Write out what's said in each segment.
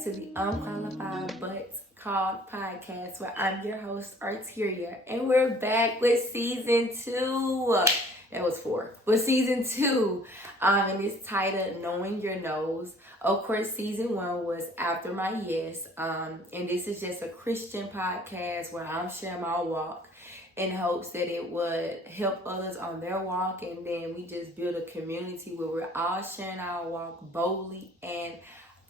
back to the Unqualified but Called podcast, where I'm your host, Arteria, and we're back with season 2. That was 4, but season 2, and it's titled "Knowing Your Nose." Of course, season 1 was after my yes, and this is just a Christian podcast where I'm sharing my walk in hopes that it would help others on their walk, and then we just build a community where we're all sharing our walk boldly and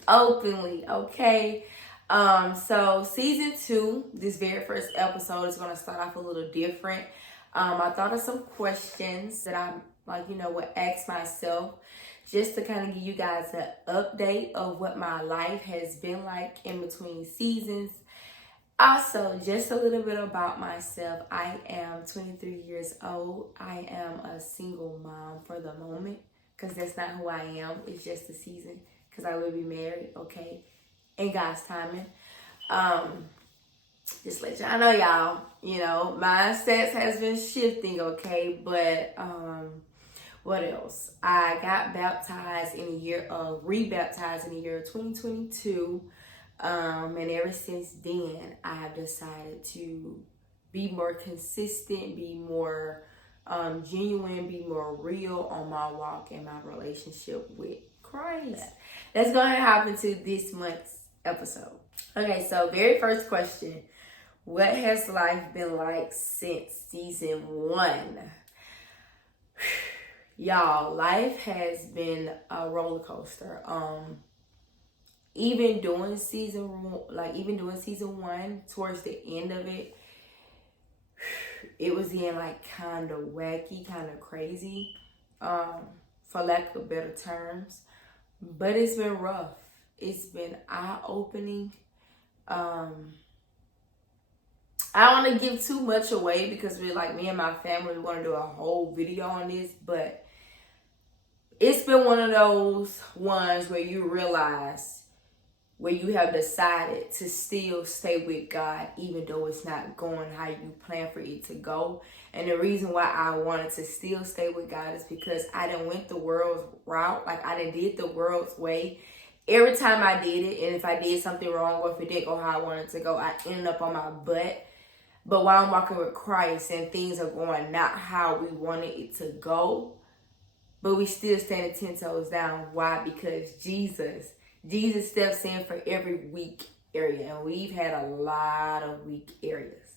openly, okay? So season 2, this very first episode is going to start off a little different. I thought of some questions that I would ask myself just to kind of give you guys an update of what my life has been like in between seasons. Also, just a little bit about myself. I am 23 years old. I am a single mom for the moment because that's not who I am. It's just a season because I will be married, okay, in God's timing. Just let y'all know, y'all, mindsets has been shifting, okay, but what else? I got rebaptized in the year of 2022. And ever since then, I have decided to be more consistent, be more genuine, be more real on my walk and my relationship with Christ. That's going to happen to this month's episode. Okay, so very first question. What has life been like since season 1? Y'all, life has been a roller coaster. Even doing season 1, towards the end of it, it was getting kind of wacky, kind of crazy, for lack of better terms. But it's been rough. It's been eye-opening. I don't want to give too much away because me and my family want to do a whole video on this, but it's been one of those ones where you realize where you have decided to still stay with God even though it's not going how you plan for it to go. And the reason why I wanted to still stay with God is because I done went the world's route. I done did the world's way. Every time I did it, and if I did something wrong or if it didn't go how I wanted to go, I ended up on my butt. But while I'm walking with Christ and things are going not how we wanted it to go, but we still standing 10 toes down. Why? Because Jesus steps in for every weak area, and we've had a lot of weak areas.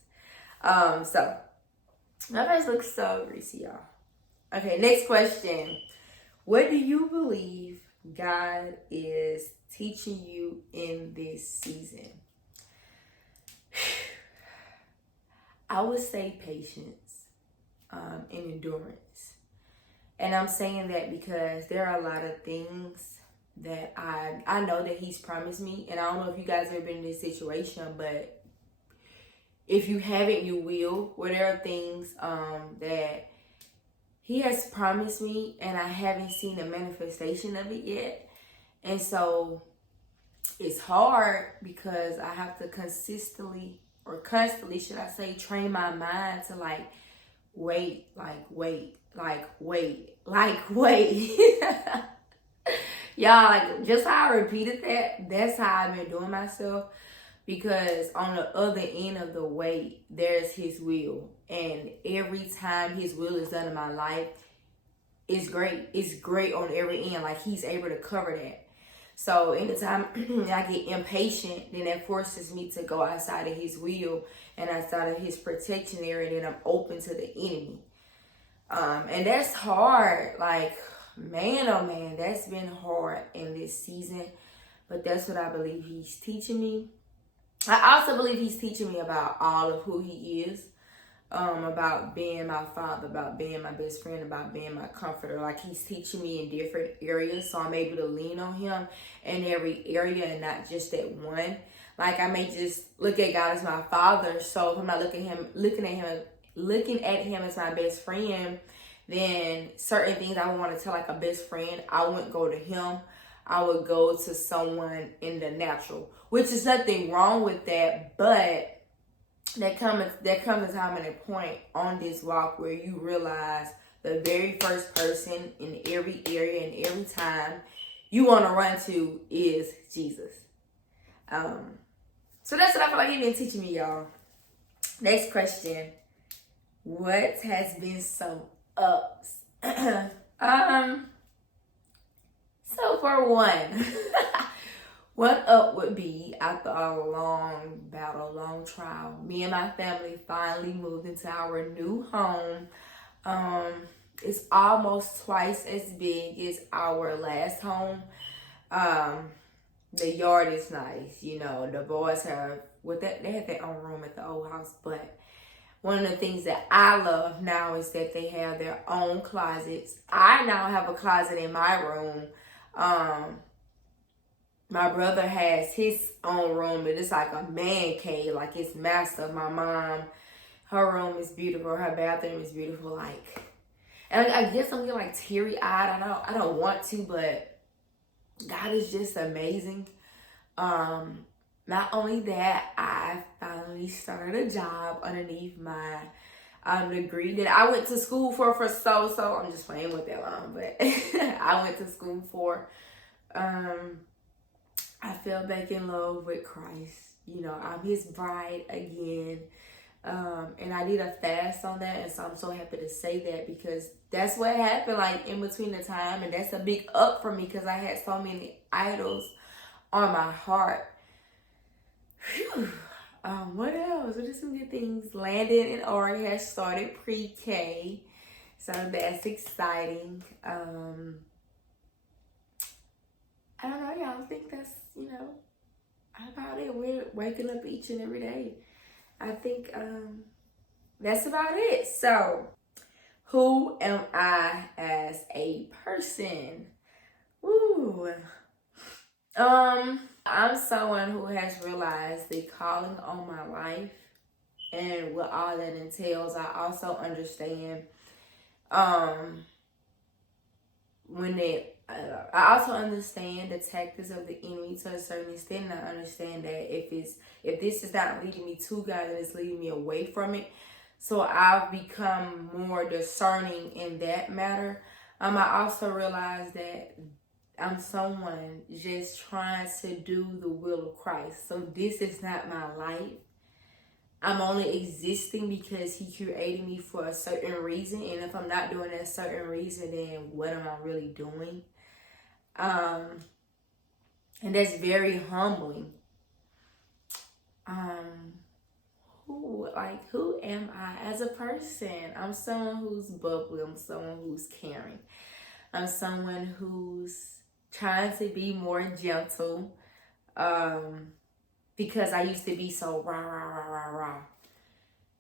So my face looks so greasy, y'all. Okay, next question. What do you believe God is teaching you in this season? I would say patience and endurance. And I'm saying that because there are a lot of things that I know that he's promised me. And I don't know if you guys have ever been in this situation, but if you haven't, you will. Where there are things that he has promised me and I haven't seen the manifestation of it yet. And so it's hard because I have to constantly, should I say, train my mind to wait. Y'all, just how I repeated that, that's how I've been doing myself. Because on the other end of the wait, there's his will. And every time his will is done in my life, it's great. It's great on every end. He's able to cover that. So anytime I get impatient, then that forces me to go outside of his will and outside of his protection area, and then I'm open to the enemy. And that's hard. Man, oh man, that's been hard in this season. But that's what I believe he's teaching me. I also believe he's teaching me about all of who he is. About being my father, about being my best friend, about being my comforter. He's teaching me in different areas, so I'm able to lean on him in every area and not just that one. I may just look at God as my father, so if I'm not looking at him as my best friend, then certain things I would want to tell a best friend, I wouldn't go to him. I would go to someone in the natural, which is nothing wrong with that, but there comes a time and a point on this walk where you realize the very first person in every area and every time you want to run to is Jesus. So that's what I feel like you've been teaching me, y'all. Next question. What has been some ups? So for one, one up would be after a long battle, long trial, me and my family finally moved into our new home. It's almost twice as big as our last home. The yard is nice, you know. The boys have they have their own room at the old house, but one of the things that I love now is that they have their own closets. I now have a closet in my room. My brother has his own room, and it's like a man cave, like it's massive. My mom, her room is beautiful, her bathroom is beautiful, like, and I guess I'm getting like teary eyed. I don't want to, but God is just amazing. Not only that, I finally started a job underneath my degree that I went to school for so I'm just playing with that line, but I went to school for. I fell back in love with Christ. You know, I'm his bride again. And I did a fast on that, and so I'm so happy to say that, because that's what happened like in between the time, and that's a big up for me because I had so many idols on my heart. Whew. What else? What are some good things? Landon and Ori has started pre-K, so that's exciting. I don't know, y'all. I think that's, you know, about it. We're waking up each and every day. I think that's about it. So, who am I as a person? Woo. I'm someone who has realized the calling on my life and what all that entails. I also understand I also understand the tactics of the enemy to a certain extent, and I understand that if this is not leading me to God, then it's leading me away from it. So I've become more discerning in that matter. I also realize that I'm someone just trying to do the will of Christ. So this is not my life. I'm only existing because he created me for a certain reason. And if I'm not doing that certain reason, then what am I really doing? And that's very humbling. Who am I as a person? I'm someone who's bubbly. I'm someone who's caring. I'm someone who's trying to be more gentle. Because I used to be so rah.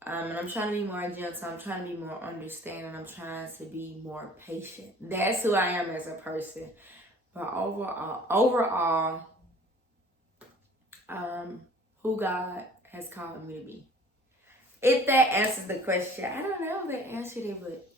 And I'm trying to be more gentle. I'm trying to be more understanding. I'm trying to be more patient. That's who I am as a person. But overall, who God has called me to be. If that answers the question, I don't know if that answered it, but.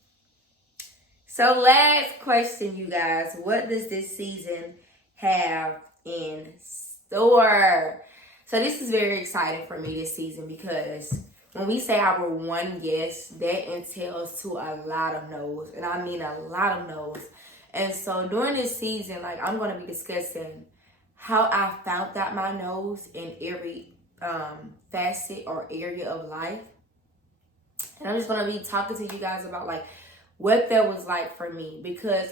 So last question, you guys. What does this season have in store? So this is very exciting for me this season, because when we say our one guest, that entails to a lot of no's. And I mean a lot of no's. And so during this season, like, I'm going to be discussing how I found out my no's in every facet or area of life. And I'm just going to be talking to you guys about, like, what that was like for me. Because,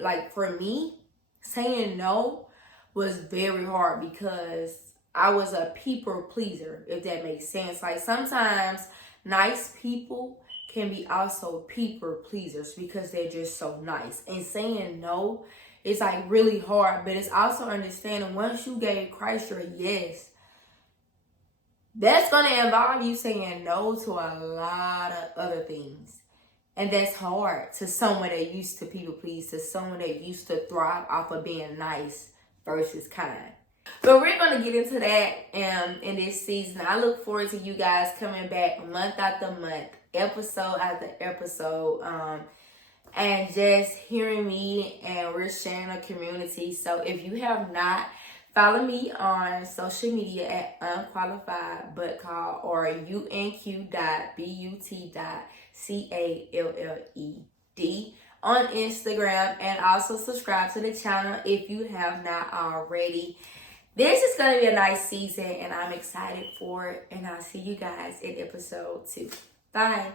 like, for me, saying no was very hard because I was a people pleaser, if that makes sense. Like, sometimes nice people can be also people pleasers because they're just so nice. And saying no is, like, really hard. But it's also understanding once you gave Christ your yes, that's going to involve you saying no to a lot of other things. And that's hard to someone that used to people please, to someone that used to thrive off of being nice versus kind. But we're going to get into that in this season. I look forward to you guys coming back month after month, episode after episode, and just hearing me, and we're sharing a community. So if you have not, follow me on social media at Unqualified.CALLED or UNQ.but.CALLED on Instagram, and also subscribe to the channel if you have not already. this is going to be a nice season, and I'm excited for it. And I'll see you guys in episode 2. Bye.